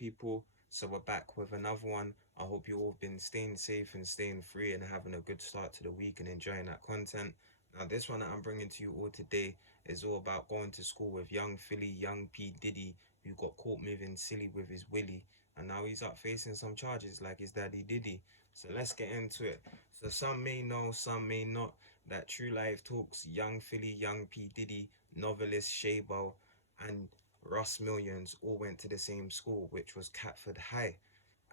people? So we're back with another one. I hope you all have been staying safe and staying free and having a good start to the week and enjoying that content. Now, this one that I'm bringing to you all today is all about going to school with young Philly, young P. Diddy, who got caught moving silly with his willy, and now he's up facing some charges like his daddy Diddy. So let's get into it. So some may know, some may not, that True Life Talks, young Philly, young P. Diddy, novelist Shabo, and Russ Millions all went to the same school, which was Catford High.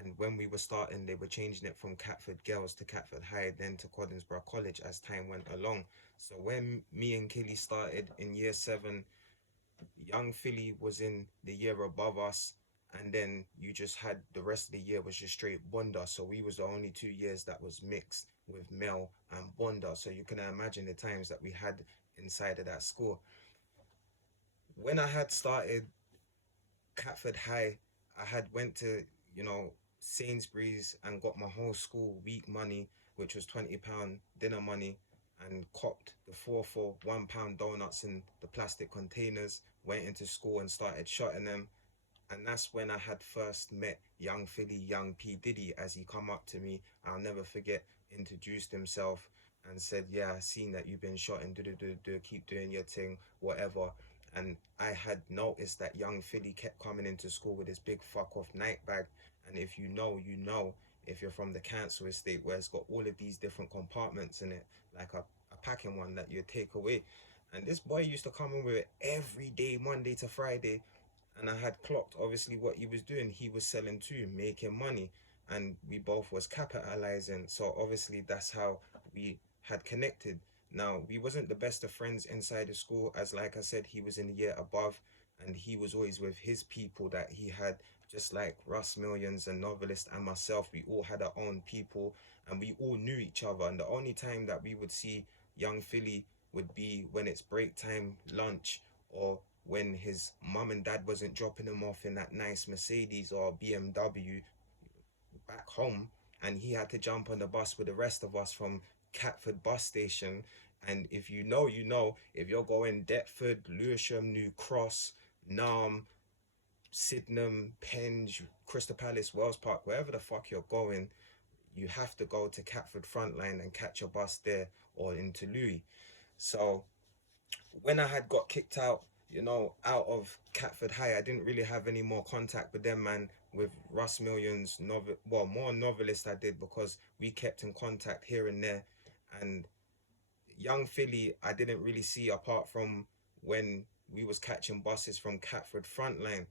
And when we were starting, they were changing it from Catford Girls to Catford High, then to Cottonsborough College as time went along. So when me and Killy started in year seven, young Philly was in the year above us, and then you just had the rest of the year was just straight Bonda. So we was the only 2 years that was mixed with Mel and Bonda. So you can imagine the times that we had inside of that school. When I had started Catford High, I had went to, Sainsbury's and got my whole school week money, which was £20 dinner money, and copped the 4 for £1 donuts in the plastic containers, went into school and started shotting them. And that's when I had first met young Philly, young P. Diddy, as he come up to me. I'll never forget, introduced himself and said, yeah, I seen that you've been shot and keep doing your thing, whatever. And I had noticed that young Philly kept coming into school with his big fuck off night bag. And if you know, you know, if you're from the council estate where it's got all of these different compartments in it, like a packing one that you take away. And this boy used to come in with it every day, Monday to Friday, and I had clocked obviously what he was doing. He was selling too, making money, and we both was capitalizing. So obviously that's how we had connected. Now we wasn't the best of friends inside the school, as like I said, he was in the year above, and he was always with his people that he had, just like Russ Millions and Novelist and myself. We all had our own people, and we all knew each other. And the only time that we would see young Philly would be when it's break time, lunch, or when his mum and dad wasn't dropping him off in that nice Mercedes or BMW back home, and he had to jump on the bus with the rest of us from Catford bus station. And if you know, you know, if you're going Deptford, Lewisham, New Cross, Narm, Sydenham, Penge, Crystal Palace, Wells Park, wherever the fuck you're going, you have to go to Catford Frontline and catch a bus there or into Louis. So when I had got kicked out, out of Catford High, I didn't really have any more contact with them, man. With Russ Millions, more novelist I did, because we kept in contact here and there. And young Philly, I didn't really see apart from when we was catching buses from Catford Frontline.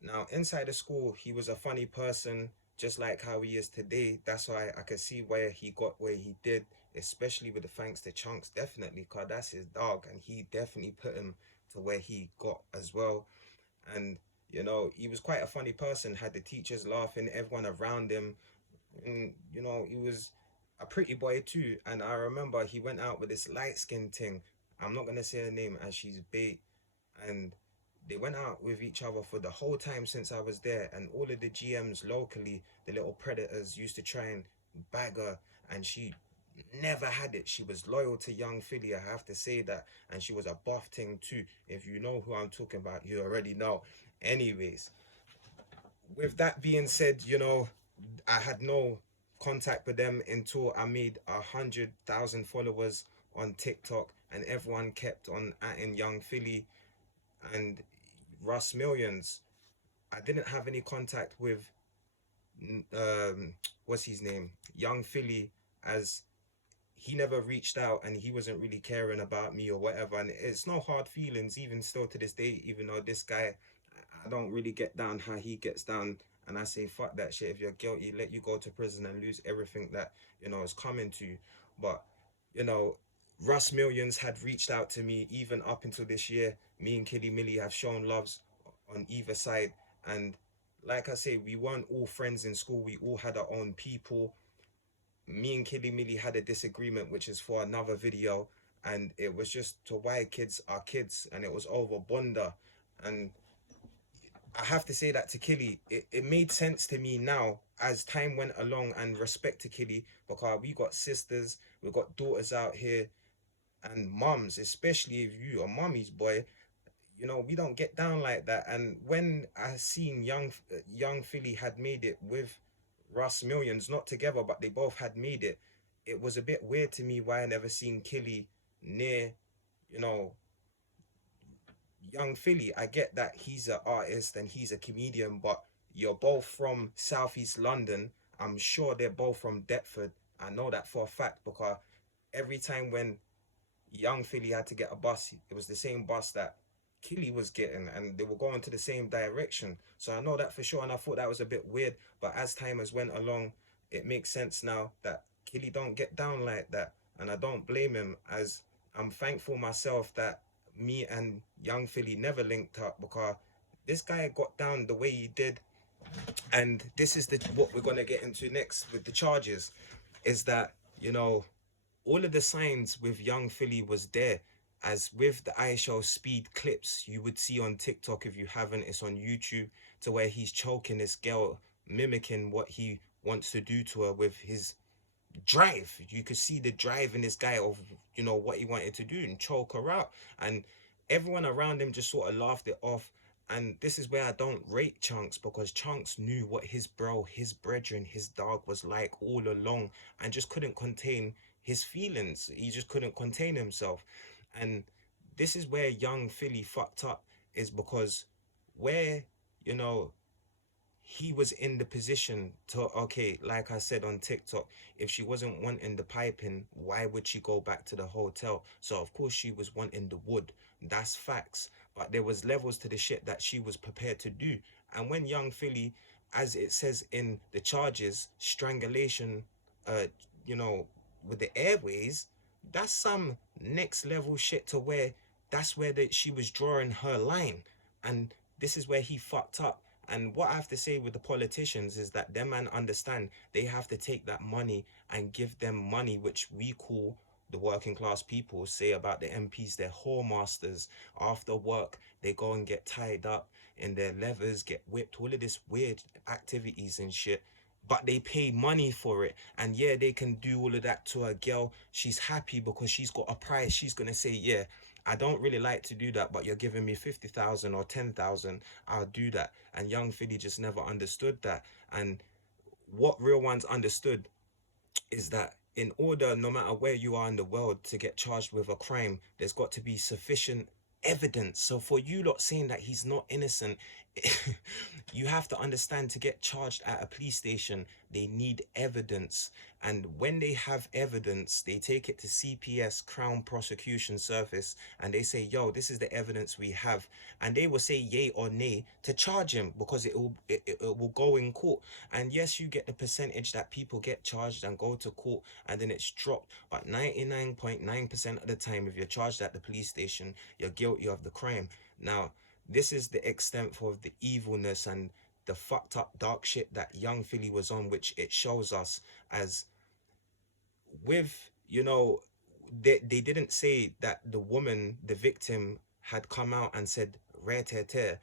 Now, inside the school, he was a funny person, just like how he is today. That's why I could see where he got where he did, especially with the thanks to Chunks, definitely, because that's his dog, and he definitely put him to where he got as well. And, he was quite a funny person, had the teachers laughing, everyone around him. And, he was a pretty boy too. And I remember he went out with this light skin thing. I'm not going to say her name as she's bait. And they went out with each other for the whole time since I was there, and all of the GMs locally, the little predators, used to try and bag her, and she never had it. She was loyal to young Philly, I have to say that, and she was a buff thing too. If you know who I'm talking about, you already know. Anyways, with that being said, I had no contact with them until I made 100,000 followers on TikTok, and everyone kept on atting young Philly and Russ Millions. I didn't have any contact with what's his name, Young Philly, as he never reached out and he wasn't really caring about me or whatever. And it's no hard feelings even still to this day, even though this guy, I don't really get down how he gets down. And I say, fuck that shit. If you're guilty, let you go to prison and lose everything that, is coming to you. But, you know, Russ Millions had reached out to me even up until this year. Me and Killy Millie have shown loves on either side. And like I say, we weren't all friends in school. We all had our own people. Me and Killy Millie had a disagreement, which is for another video. And it was just to why kids are kids. And it was over Bonda. And I have to say that to Killy, it made sense to me now as time went along, and respect to Killy, because we got sisters, we got daughters out here, and mums, especially if you are mummy's boy, we don't get down like that. And when I seen young Philly had made it with Russ Millions, not together, but they both had made it. It was a bit weird to me why I never seen Killy near, you know, young Philly. I get that he's an artist and he's a comedian, but you're both from Southeast London. I'm sure they're both from Deptford. I know that for a fact because every time when young Philly had to get a bus, it was the same bus that Killy was getting, and they were going to the same direction. So I know that for sure, and I thought that was a bit weird. But as time has went along, it makes sense now that Killy don't get down like that, and I don't blame him. As I'm thankful myself that me and young Philly never linked up because this guy got down the way he did, and this is the what we're gonna get into next with the charges, is that all of the signs with young Philly was there. As with the ISO speed clips you would see on TikTok, if you haven't, it's on YouTube, to where he's choking this girl, mimicking what he wants to do to her with his drive. You could see the drive in this guy of what he wanted to do and choke her out, and everyone around him just sort of laughed it off. And this is where I don't rate Chunks, because Chunks knew what his bro, his brethren, his dog was like all along, and just couldn't contain his feelings. He just couldn't contain himself. And this is where young Philly fucked up, is because where you know he was in the position to, okay, like I said on TikTok, if she wasn't wanting the piping, why would she go back to the hotel? So of course she was wanting the wood. That's facts. But there was levels to the shit that she was prepared to do. And when young Philly, as it says in the charges, strangulation, uh, you know, with the airways, that's some next level shit, to where that's where she was drawing her line. And this is where he fucked up. And what I have to say with the politicians is that them man understand they have to take that money and give them money, which we call, the working class people say about the MPs, they're whoremasters. After work, they go and get tied up in their levers, get whipped, all of this weird activities and shit. But they pay money for it. And yeah, they can do all of that to a girl. She's happy because she's got a prize. She's going to say, yeah, I don't really like to do that, but you're giving me 50,000 or 10,000, I'll do that. And young Philly just never understood that. And what real ones understood is that in order, no matter where you are in the world, to get charged with a crime, there's got to be sufficient evidence. So for you lot saying that he's not innocent, you have to understand, to get charged at a police station, they need evidence. And when they have evidence, they take it to CPS, Crown Prosecution Service, and they say, yo, this is the evidence we have. And they will say yay or nay to charge him, because it will go in court. And yes, you get the percentage that people get charged and go to court and then it's dropped. But 99.9% of the time, if you're charged at the police station, you're guilty of the crime. Now, this is the extent of the evilness and the fucked up dark shit that young Philly was on, which it shows us. As with, they didn't say that the woman, the victim, had come out and said rare tear tear.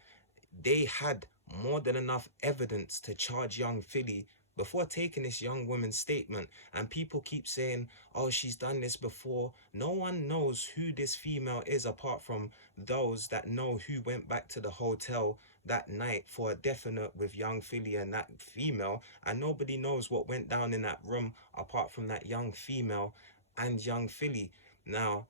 They had more than enough evidence to charge young Philly before taking this young woman's statement. And people keep saying, oh, she's done this before. No one knows who this female is apart from those that know who went back to the hotel that night for a definite with young Philly and that female. And nobody knows what went down in that room apart from that young female and young Philly. Now,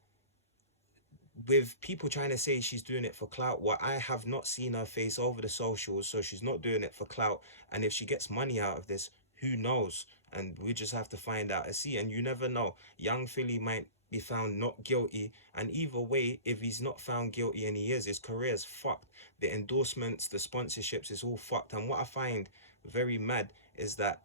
with people trying to say she's doing it for clout, well, I have not seen her face over the socials, so she's not doing it for clout. And if she gets money out of this, who knows? And we just have to find out and see. And you never know, young Philly might be found not guilty, and either way, if he's not found guilty and he is, his career's fucked. The endorsements, the sponsorships, is all fucked. And what I find very mad is that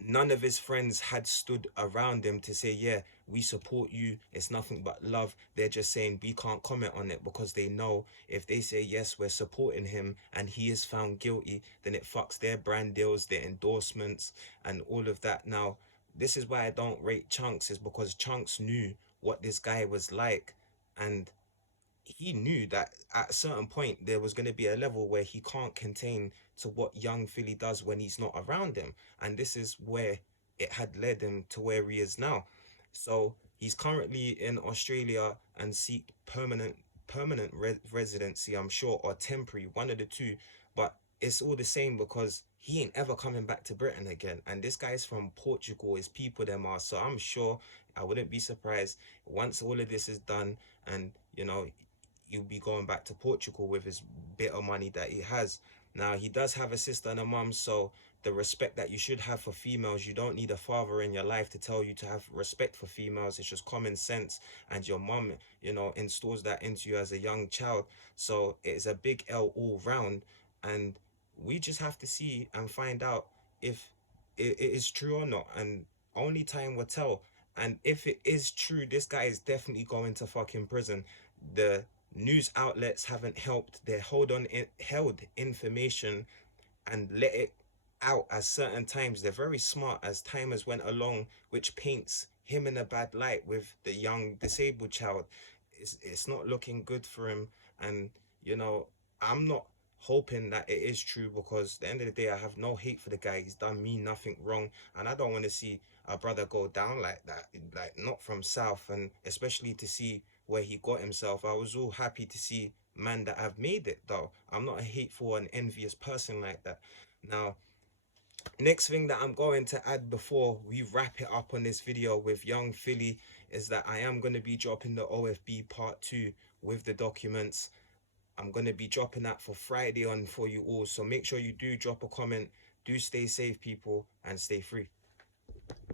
none of his friends had stood around him to say, yeah, we support you, it's nothing but love. They're just saying we can't comment on it, because they know if they say, yes, we're supporting him, and he is found guilty, then it fucks their brand deals, their endorsements, and all of that. Now, this is why I don't rate Chunks, is because Chunks knew what this guy was like. And he knew that at a certain point there was going to be a level where he can't contain to what young Philly does when he's not around him. And this is where it had led him to where he is now. So he's currently in Australia and seek permanent permanent residency, I'm sure, or temporary, one of the two. But it's all the same because he ain't ever coming back to Britain again. And this guy's from Portugal, his people them are. So I'm sure, I wouldn't be surprised once all of this is done, and he'll be going back to Portugal with his bit of money that he has. Now he does have a sister and a mum, so the respect that you should have for females, you don't need a father in your life to tell you to have respect for females. It's just common sense, and your mum, installs that into you as a young child. So it's a big L all round, and we just have to see and find out if it is true or not, and only time will tell. And if it is true, this guy is definitely going to fucking prison. The news outlets haven't helped. They held information and let it out at certain times. They're very smart as time has went along, which paints him in a bad light with the young disabled child. It's not looking good for him, and you know I'm not hoping that it is true, because at the end of the day I have no hate for the guy. He's done me nothing wrong, and I don't want to see a brother go down like that, like not from South, and especially to see where he got himself. I was all happy to see man that have made it though. I'm not a hateful and envious person like that. Now, next thing that I'm going to add before we wrap it up on this video with Young Philly is that I am going to be dropping the OFB part 2 with the documents. I'm going to be dropping that for Friday on for you all. So make sure you do drop a comment. Do stay safe, people, and stay free.